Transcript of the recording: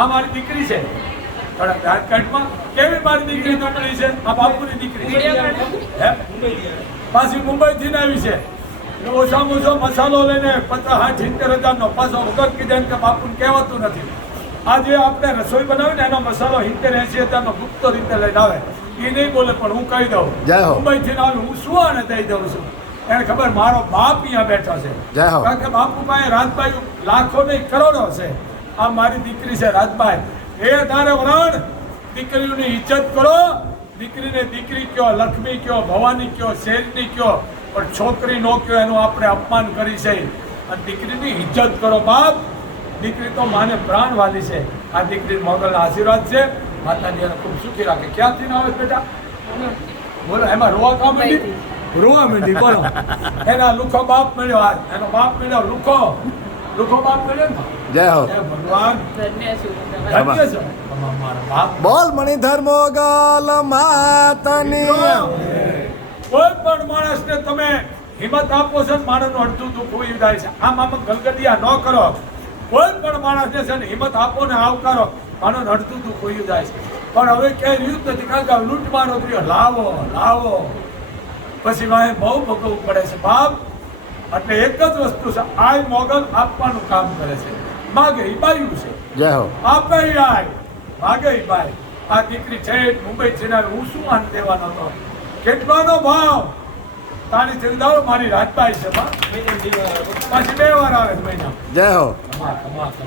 આ મારી દીકરી છે. પણ રાજકાટમાં કેવી મારી દીકરી દુબળી છે? આ બાપુની દીકરી છે. પાછી મુંબઈથી ને આવી છે. ઓછામાં ઓછો મસાલો લઈને પચાસ સાઠ સિત્તેર હજારનો પાછો વગર કીધે કે બાપુને કહેવાતું નથી. આજે આપણે રસોઈ બનાવી ને એનો મસાલો સિત્તેર એસી હજારનો ગુપ્ત રીતે લઈને આવે એ નહીં બોલે પણ હું કહી દઉં. જય હો. મુંબઈથી ને હું શું આને દઈ દઉં છું? એને ખબર મારો બાપ અહીંયા બેઠો છે. કારણ કે બાપુ પાસે રાજભાઈ લાખો નહીં કરોડો છે. આ મારી દીકરી છે રાજભાઈ. એ તારે વરણ દીકરીઓની ઇજ્જત કરો. દીકરીને દીકરી કયો લક્ષ્મી કયો ભવાની કયો શેરની કયો પણ છોકરી નો કયો એનું આપણે અપમાન કરી છે. અને દીકરીની ઇજ્જત કરો બાપ. દીકરી તો માને પ્રાણ વાલી છે. આ દીકરી મોગલના આશીર્વાદ છે. માતાજી એને ખૂબ સુખી રાખે. ક્યાંથી ના આવે બેટા? બોલો એમાં રોવા કામ માંડી રોવા માંડી બોલો. એના લુખો બાપ મળ્યો આજ. એનો બાપ મળ્યો લુખો. ને જય હો. ભગવાન. બોલ મણિધર ગાલ માતની. કોઈ પણ માણસને તમે હિંમત આપો છો ને માણસનું અડધું દુઃખ ઉઈ જાય છે. આમ આમ ગલગલિયા ન કરો. કોઈ પણ માણસને છે ને હિંમત આપો ને આવકારો માણસનું અડધું દુઃખ ઉઈ જાય છે. પણ હવે ક્યાંય યુદ્ધ નથી. કારણ કે લૂંટ મારો લાવો લાવો. પછી મારે બહુ ભોગવવું પડે છે. બાપ એટલે એક જ વસ્તુ છે આ મોગલ આપવાનું કામ કરે છે. માગે બાયું છે. જય હો. આપે આય. માગે બાય. આ દીકરી છે મુંબઈ છે ને હું શું આન દેવાનો હતો? કેટલાનો ભાવ? તારી ચિંતાઓ મારી રાજભાઈ છે બા. પાછી બે વાર આવે મહિના. જય હો. કમા કમા કમા